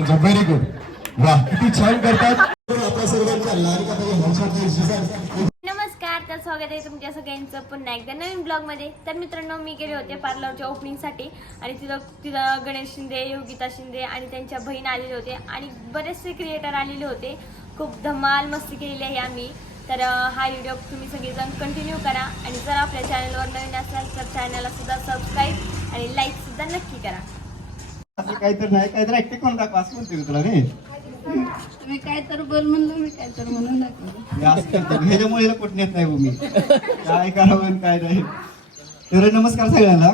Very good वा किती छान करतात. नमस्कार तर स्वागत आहे तुमच्या सगळ्यांचं पुन्हा एकदा नवीन ब्लॉगमध्ये. तर मित्रांनो मी गेले होते पार्लरच्या ओपनिंगसाठी आणि तिथं तिथं गणेश शिंदे योगिता शिंदे आणि त्यांच्या बहीण आलेले होते आणि बरेचसे क्रिएटर आलेले होते. खूप धमाल मस्ती केलेली आहे आम्ही. तर हा व्हिडिओ तुम्ही सगळेजण कंटिन्यू करा आणि जर आपल्या चॅनलवर नवीन असाल तर चॅनलला सुद्धा सबस्क्राईब आणि लाईक सुद्धा नक्की करा. असं काहीतरी नाही काहीतरी ऍक्टिंग करून दाखवा असं म्हणते मी तुला रे तुम्ही काय तर बोल म्हणलं मी काय तर म्हणून दाखवलं हे असं करतात. ह्याच्यामुळे हिला कुठं नेत नाही हो मी. काय करावं आणि काय नाही. तर नमस्कार सगळ्यांना.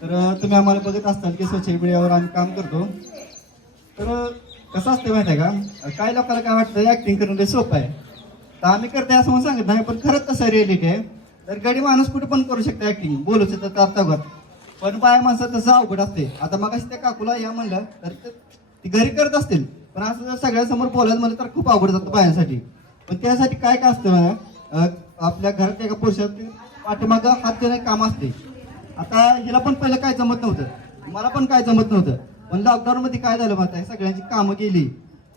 तर तुम्ही आम्हाला बघत असताल की सोशल मीडियावर आम्ही काम करतो. तर कसं असतं माहिती आहे का? काय लोकांना काय वाटतं ऍक्टिंग करणं सोपं आहे. तर आम्ही करते असं म्हणून सांगत नाही पण खरंच तसं रिअलिटी आहे. तर गडी माणूस कुठे पण करू शकतो ऍक्टिंग बोलू शकतो तारतागत पण बाया माणसं तसं अवघड असते. आता मग त्या काकूला या म्हणलं तर ती घरी करत असतील. पण असं जर सगळ्यासमोर बोलायचं म्हणलं तर खूप अवघड जातं बायांसाठी. पण त्यासाठी काय काय असतं आपल्या घरात एका पुरुषात पाठीमागं हात देणं काम असते. आता हिला पण पहिलं काय जमत नव्हतं. मला पण काय जमत नव्हतं. पण लॉकडाऊनमध्ये काय झालं माहिती आहे? सगळ्यांची कामं गेली.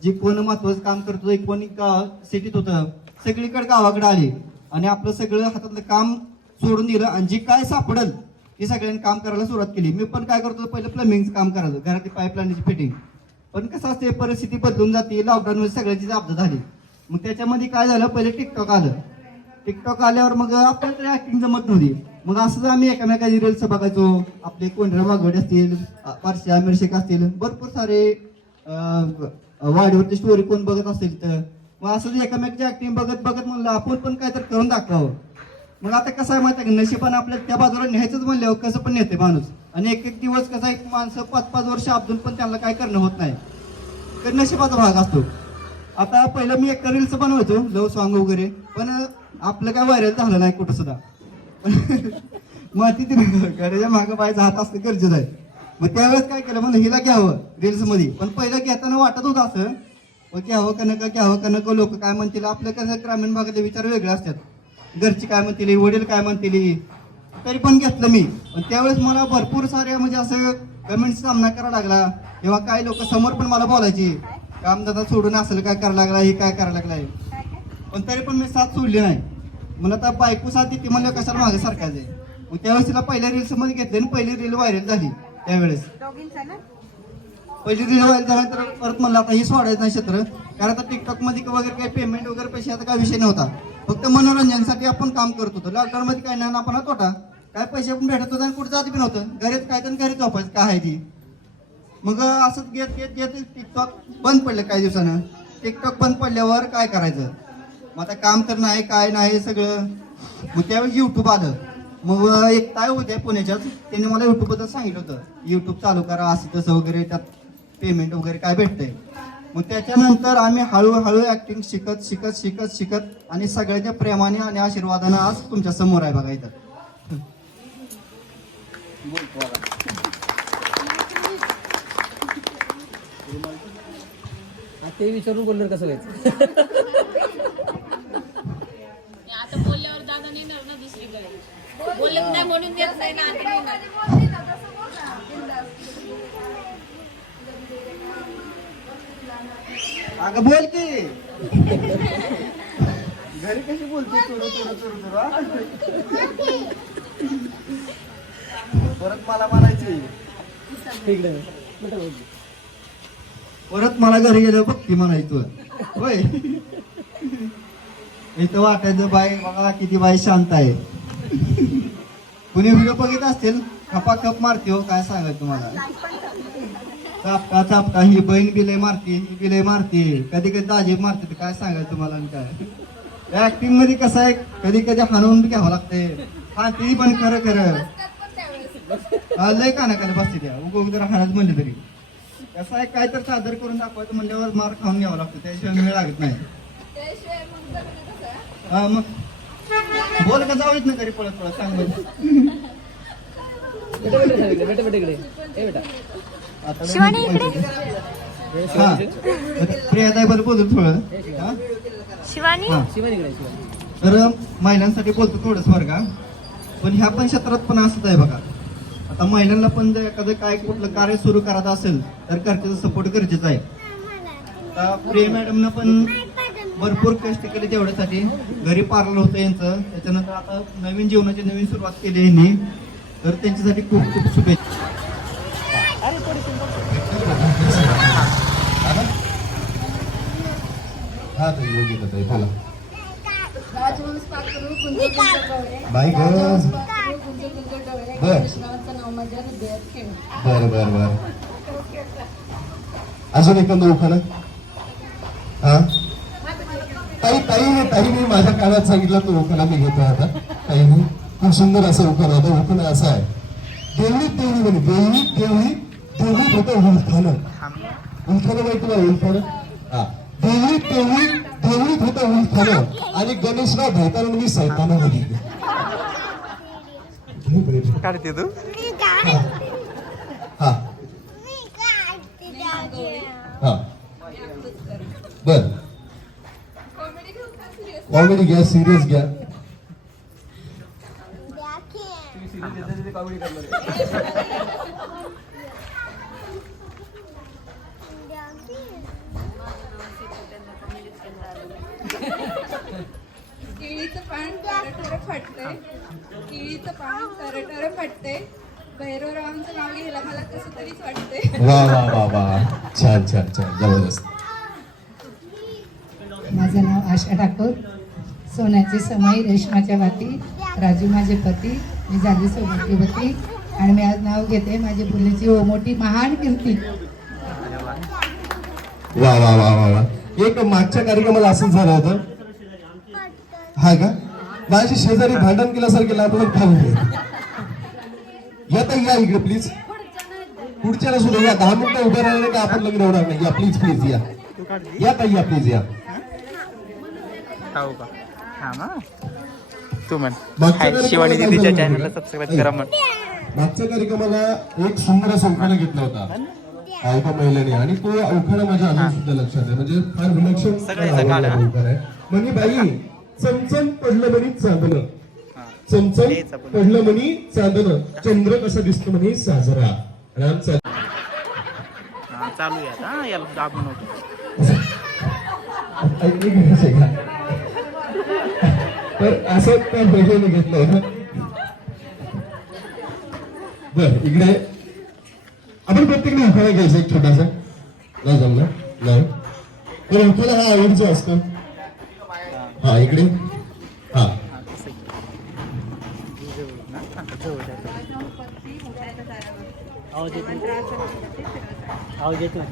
जे कोण महत्वाचं काम करत होतं कोणी का सिटीत होतं सगळीकडे गावाकडे आली. आणि आपलं सगळं हातातलं काम सोडून दिलं. आणि जी काय सापडल ती सगळ्यांनी काम करायला सुरुवात केली. मी पण काय करतो पहिलं प्लम्बिंगचं काम करायचं घरातली पाईपलाईनची फिटिंग पण कसं असते परिस्थिती बदलून जाते लॉकडाऊनमध्ये सगळ्याची सगळ्यांची जबाबदार झाली. मग त्याच्यामध्ये काय झालं पहिले टिकटॉक आलं. टिकटॉक आल्यावर मग आपल्याला तरी ऍक्टिंग जमत नव्हती. मग असं आम्ही एकामेकाची रील्स बघायचो. आपले कोंढरा वाघवडे असतील पारशा मिरशेक असतील भरपूर सारे अं, वाडीवरची स्टोरी कोण बघत असेल तर. मग असं एकामेकाची ऍक्टिंग बघत बघत म्हणलं आपण पण काहीतरी करून दाखवावं. मग आता कसं आहे माहिती आहे का? नशिबानं आपल्या त्या बाजूला न्यायचंच म्हणल्यावर कसं पण नेते माणूस. आणि एक एक दिवस कसा एक माणसं पाच पाच वर्ष अब्दुल पण त्यांना काय करणं होत नाही. तर नशिबाचा भाग असतो. आता पहिलं मी एक रील्स बनवायचो लव सॉंग वगैरे. पण आपलं काय व्हायरल झालं नाही कुठं सुद्धा. मग तिथे घराच्या मागं पाहायचं जात असणं गरजेचं आहे. मग त्यावेळेस काय केलं? म्हणलं हिला घ्यावं रील्समध्ये पण पहिलं घेताना वाटत होतं असं. मग घ्यावं का नका घ्यावं का नका लोक काय म्हणतील? आपलं कसं ग्रामीण भागातले विचार वेगळे असतात. घरची काय म्हणतील वडील काय म्हणतील तरी पण घेतलं मी. पण त्यावेळेस मला भरपूर साऱ्या म्हणजे असं कमेंट सामना करावा लागला. तेव्हा काही लोक समोर पण मला बोलायची कामदादा सोडून असलं काय करायला लागला हे काय करायला लागलाय पण तरी पण मी साथ सोडली नाही. मला आता बायको साथ देते म्हणलं कशाला मागे सारखायचं मग त्यावेळेस तिला पहिल्या रील्समध्ये घेतले आणि पहिली रील व्हायरल झाली त्यावेळेस. पहिली रील व्हायरल झाल्यानंतर परत म्हणलं आता ही सोडायचं नाही क्षेत्र. कारण आता टिकटॉकमध्ये वगैरे काही पेमेंट वगैरे पैशाचा काय विषय नव्हता. फक्त मनोरंजनासाठी आपण काम करत होतो. लॉकडाऊनमध्ये काय ना आपण तोटा काय पैसे पण भेटत होते आणि कुठं जात बी नव्हतं. घरीच काय तर घरी झोपायचं काय आहे ती? मग असंच घेत घेत घेत टिकटॉक बंद पडलं काही दिवसानं. टिकटॉक बंद पडल्यावर काय करायचं? मग आता काम तर नाही काय नाही सगळं. मग त्यावेळी युट्यूब आलं. मग एक ताय होते पुण्याच्याच. त्यांनी मला युट्यूबबद्दल सांगितलं होतं. युट्यूब चालू करा असं तसं वगैरे त्यात पेमेंट वगैरे काय भेटतंय? मग त्याच्यानंतर आम्ही हळूहळू ऍक्टिंग शिकत शिकत शिकत शिकत आणि सगळ्यांच्या प्रेमाने आणि आशीर्वादानं आज तुमच्यासमोर आहे बघा इथं. ते विचारून बोलणार कसं आता बोलल्यावर दादा नेणार ना दुसरीकडे. बोलत नाही म्हणून देत नाही ना आता नेणार. अगं बोल की. घरी कशी बोलते? चुरू चुरू चुरू चुरू हा? परत मला म्हणायची तिकडे परत मला घरी गेलं बघ म्हणायची. तुला होय. इथं वाटायचं बाई बघा किती बाई शांत आहे. कुणी व्हिडिओ बघित असतील? खपा खप मारते हो काय सांगाय तुम्हाला? चापका चापका ही बहीण बिले मारते ही बिले मारते. कधी कधी दाजी मारते तर काय सांगाय तुम्हाला आणि काय? ऍक्टिंगमध्ये कसं आहे कधी कधी हाणून बी घ्यावं लागते. हा ती पण खरं खरं. हा, लय कानाखाली बसते त्या. उगो जरा हाणत म्हणले तरी. कसं आहे काय तर सादर करून दाखवायचं म्हणल्यावर मार खाऊन घ्यावं लागतं. त्याशिवाय वेळ लागत नाही. हा मग. बोल का जाऊ ना तरी पळत पळत सांग. बेटा बेटा. शिवानी इकडे. हा. प्रियाताई बरं थोडं. हा? शिवानी? हा. तर महिलांसाठी बोलतो थोडंच बरं का. पण ह्या पण क्षेत्रात पण असंच आहे बघा. आता आता महिलांना पण जर एखादं काय कुठलं कार्य सुरू करायचं असेल तर घरच्याचा सपोर्ट गरजेचा आहे. आता प्रिय मॅडमनं पण भरपूर कष्ट केले तेवढ्यासाठी. घरी पार्लर होतं यांचं. त्याच्यानंतर आता नवीन जीवनाची नवीन सुरुवात केली यांनी. तर त्यांच्यासाठी खूप खूप शुभेच्छा. हा ताई योग्य ताई बोला बाई ग बर. बर बर बर अजून एखादं उखाणं हा ताई ताई ताई मी माझ्या काळात सांगितलं तो उखाणा मी घेतो आता ताईने खूप सुंदर असं उखाणं होता उखाणं असा आहे देवळीत देवळी म्हणे देवळीत देवळीत होतं उलखाणं उलखाणं माहिती तुम्हाला उलखाणं हा. देवळीत देवळी देवळीत होतं उलखाणं आणि गणेशराव भेटायला मी सैताना बघितलं काढते तू हा. हा. बर. कॉमेडी घ्या सिरियस घ्या केळीचं पान टरटर फटते केळीचं पान टरटर फटते भैरवरावांचं नाव घ्यायला मला कसं तरीच वाटते वा वा वा वा जबरदस्त माझं नाव आशा ठाकूर. सोन्याची समय रेशमाच्या वाती राजू माझे पती मी झाली सौभाग्यवती आणि मी आज नाव घेते माझी मुलीची ओ मोठी महान कीर्ती. वा वा वा वा वा. एक मागच्या कार्यक्रमाला असंच झालं होतं. हा का? माझ्या शेजारी भांडण केल्यासारखे लागलं खाऊ या ताई या इकडे प्लीज पुढच्या सुद्धा या दहा मिनिटं उभे राहिले का आपण लग्न होणार नाही? या प्लीज प्लीज या. या ताई या प्लीज या. तू म्हण. मागच्या शिवानी कार्यक्रमाला दीदीच्या काय झालं चॅनलला होतं? सबस्क्राईब करा म्हण. मागच्या कार्यक्रमाला एक सुंदर असा उखाणा घेतला होता. एका महिलेने. आणि तो उखाणा माझ्या अजून सुद्धा लक्षात आहे. म्हणजे फार विलक्षण सगळ्याचं आवडला काढा. तो उखाणा आहे. म्हणे बाई चमचम पडलं म्हणे चांदणं चमचम. पडलं म्हणे चांदणं चंद्र कसं दिसतो म्हणे साजरा. आमचा हा, चालू आहे आता. हा, याला दाबून होतो. ऐकली गरज आहे का तर असं त्या महिलेने घेतलं बर इकडे. आपण प्रत्येकाने उखाणा घ्यायचा एक छोटासा. नाही जमलं. नाही. तर उखाणा हा आवडचा असतो. हा इकडे.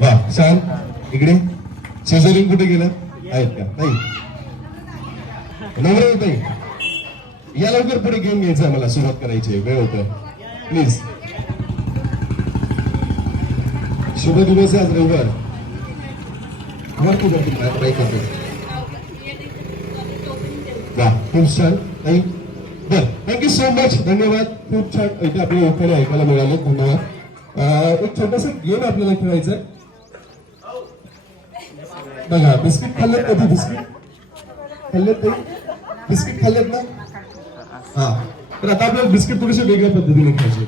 वा सांग. इकडे. शेजारी कुठे गेलं आहेत का? नाही. नवरे ताई या लवकर पुढे घेऊन घ्यायचं आहे मला सुरुवात करायची आहे. वेळ होतं प्लीज शुभ दिवस आज रविवार. वरती वरती काय करतो. वा खूप छान. नाही. बर. थँक्यू सो मच धन्यवाद. खूप छान. इथे आपले ओळखायला ऐकायला मिळालं. धन्यवाद. एक छोटासा गेम आपल्याला खेळायचा आहे बघा बिस्किट खाल्लेत कधी बिस्किट? खाल्लेत ते? बिस्किट खाल्लेत ना? हा. तर आता आपल्याला बिस्किट थोडेसे वेगळ्या पद्धतीने खायचे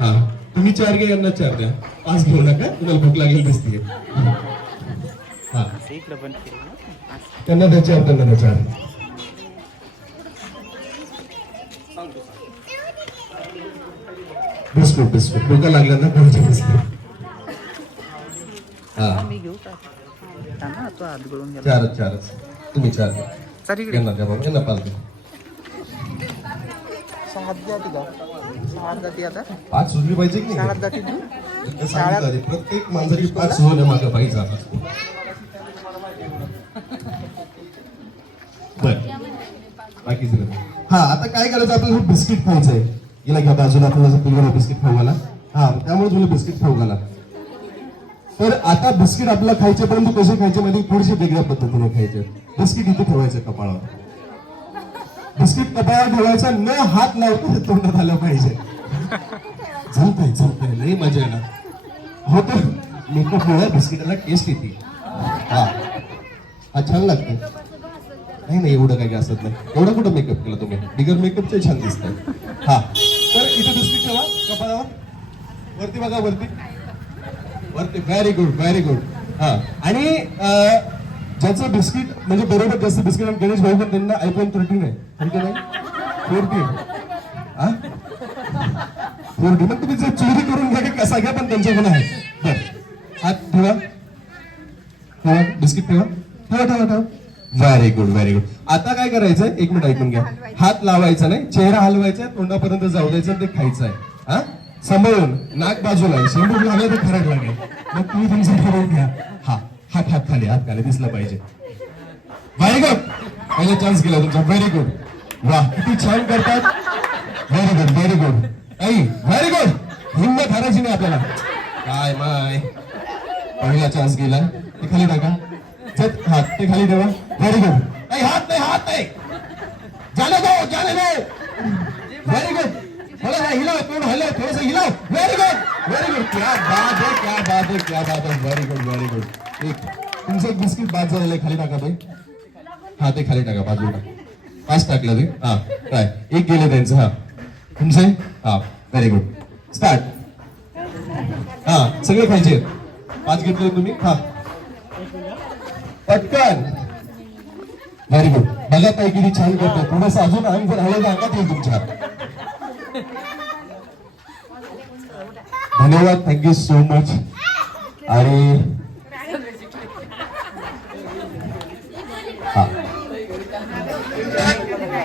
हा. तुम्ही चार घ्या यांना चार द्या. पाच घेऊ नका तुम्हाला भूक लागेल दिसते हा. त्यांना द्या चार त्यांना द्या बिस्कुट बिस्कुट भूका लागल्या ना कोणाचे बिस्कुट हा. हा चारच चारच. तुम्ही चार द्या. यांना द्या बाबा यांना पाच द्या. पाच पाहिजे की नाही? प्रत्येक माणसाची पाच सुवर्ण मागे पाहिजे आता बर. नाही. हा आता काय करायचं? आपल्याला हे बिस्किट खायचंय गेला घ्या बाजूला थोडंसं बिस्किट खाऊ घाला. हा त्यामुळे तुला बिस्किट खाऊ घाला. तर आता बिस्किट आपल्याला खायचे परंतु कसे खायचे म्हणजे थोडीशी वेगळ्या पद्धतीने खायचे. बिस्किट इथे ठेवायचं कपाळावर. बिस्किट कपाळावर ठेवायचा न हात लावता तोंडात आलं पाहिजे. जमतंय जमतंय. लई मजा येणार. हो तर मेकअप मुळे बिस्किटाला टेस्ट येते. हा. हा छान लागते. नाही नाही एवढं काही असत नाही. एवढं कुठं मेकअप केला तुम्ही? बिगर मेकअपचे छान दिसतात हा. तर इथे बिस्किट ठेवा कपाळावर. वरती बघा वरती. वरती. व्हेरी गुड व्हेरी गुड हा. आणि ज्याचं बिस्किट म्हणजे बरोबर जास्त बिस्किट आणि गणेश भाऊ पण त्यांना आयफोन थर्टीन आहे. थर्टीन आहे फोर्टीन हा? फोर्टी मग तुम्ही जर चोरी करून घ्या की कसा घ्या पण त्यांच्याकडे आहे. बर. हात ठेवा. ठेवा. बिस्किट ठेवा. ठेवा ठेवा ठेवा. व्हेरी गुड व्हेरी गुड आता काय करायचंय? एक मिनिट ऐकून घ्या. हात लावायचा नाही चेहरा हलवायचा तोंडापर्यंत जाऊ द्यायचं ते खायचं आहे. हा? सांभाळून नाक बाजूला शेंबूड लागलं तर खरड लागेल. मग तुम्ही तुमचं ठरवून घ्या. हा हात हात खाली हात खाली. दिसला पाहिजे. व्हेरी गुड पहिला चान्स गेला तुमचा. व्हेरी गुड वा किती छान करतात. व्हेरी गुड व्हेरी गुड आई व्हेरी गुड हिंमत हारायची नाही आपल्याला. काय माय? पहिला चान्स गेला. ते खाली टाका. हात ते खाली ठेवा. व्हेरी गुड नाही हात नाही हात नाही. जाने दो जाने दो. व्हेरी गुड थोड़ा सा हिलाओ तोंड हलो थोड़ा सा हिलाओ व्हेरी गुड व्हेरी गुड क्या बात है क्या बात है क्या बात है. व्हेरी गुड व्हेरी गुड एक तुमचं एक बिस्किट बाद झालेलं खाली टाका भाई हा ते खाली टाका बाजूला. पाच टाकलं ते. हा काय? एक गेले त्यांचं हा. तुमचे? हा व्हेरी गुड स्टार्ट हा सगळे खायचे. पाच घेतले तुम्ही. हा. पटकन. व्हेरी गुड बघा ताई किती छान करतो. थोडस अजून अंग पण हळद अंगात येईल तुमच्या. धन्यवाद. थँक्यू सो मच आणि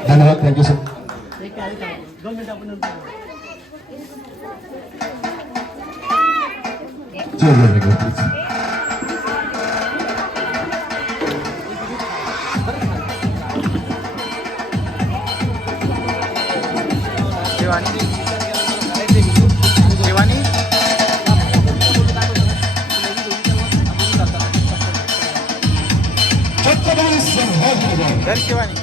धन्यवाद. थँक्यू सो व्हेरी धर शिवानी.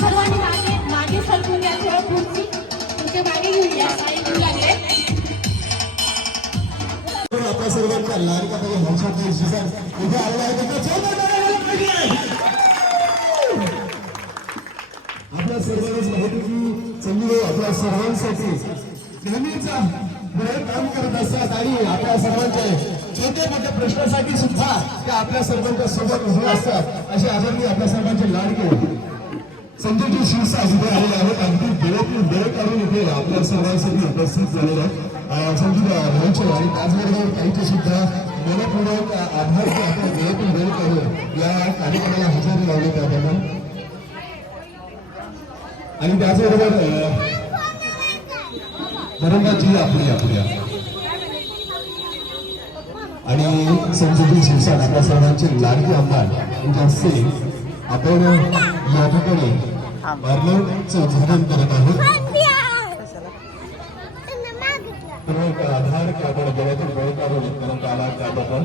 सर्वांनी मागे मागे सरकून या थोडं खुर्ची तुमच्या मागे घेऊन या साई घेऊन लागले. आपल्या लाडका आलेला आहे सर्वांनाच माहिती की संजू आपल्या सर्वांसाठी नेहमीचा काम करत असतात आणि आपल्या सर्वांच्या छोटे मोठे प्रश्नासाठी सुद्धा त्या आपल्या सर्वांच्या सोबत उभे असतात. असे आदरणीय आपल्या सर्वांचे लाडके संजयजी शिरसा इथे आलेले आहेत. अगदी वेळेतून वेळ काढून इथे आपल्या सर्वांसाठी उपस्थित झालेले आहेत. अं, भाऊचे आणि त्याचबरोबर काहीचे सुद्धा मनपूर्वक आभार आपण काढून या कार्यक्रमाला हजेरी लावली आणि त्याचबरोबर बरंदाजी आपली आपल्या आणि संसदीय शिक्षण आपल्या सर्वांचे लाडके आमदार म्हणजे असे आपण या ठिकाणी पार्लरचं उद्घाटन करत आहोत. आधार की आपण वेळेतून वेळ काढून इथपर्यंत आला त्याबद्दल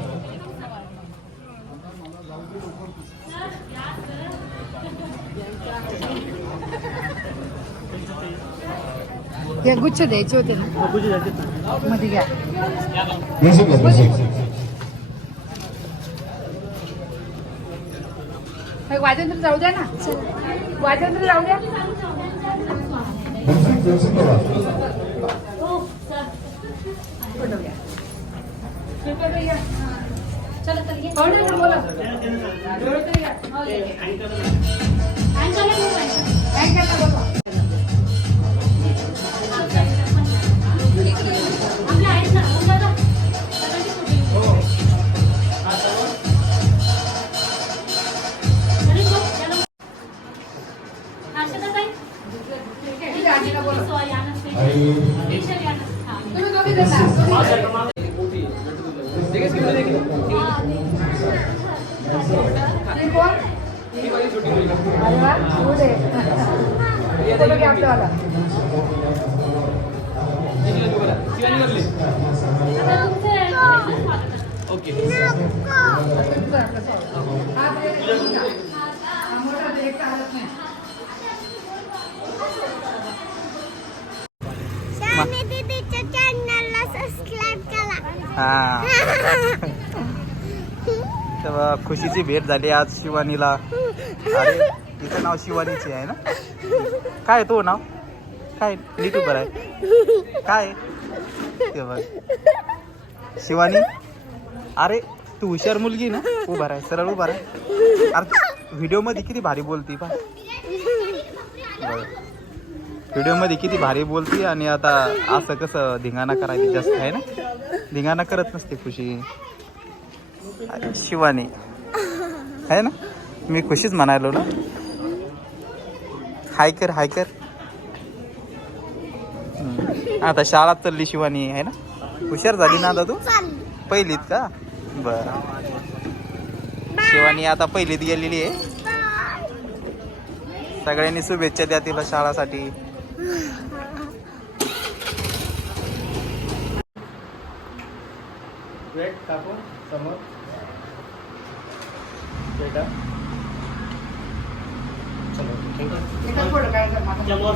ते गुच्छ द्यायचे होते ना? मध्ये घ्या. वाजेंद्र जाऊ द्या ना. वाजेंद्र जाऊ द्या. घ्या हो ना, बोला. काय करता. हा. तेव्हा खुशीची भेट झाली आज शिवानीला. अरे तिचं नाव शिवानीची आहे ना? काय तो नाव? काय? नीट उभं आहे. काय? ते बघ. शिवानी अरे तू हुशार मुलगी ना? उभा राह सरळ उभा राह. अरे व्हिडिओमध्ये किती भारी बोलती पा व्हिडिओमध्ये किती भारी बोलती आणि आता असं कसं धिंगाणा करायची जास्त आहे ना? धिंगाणा करत नसते खुशी. अरे, शिवानी. आहे ना? मी खुशीच म्हणायलो ना? हाय कर हाय कर. आता शाळात चालली शिवानी आहे ना? हुशार झाली ना आता तू? पहिलीत का? बर. शिवानी आता पहिलीत गेलेली आहे. सगळ्यांनी शुभेच्छा द्या तिला शाळासाठी. समोर. चलो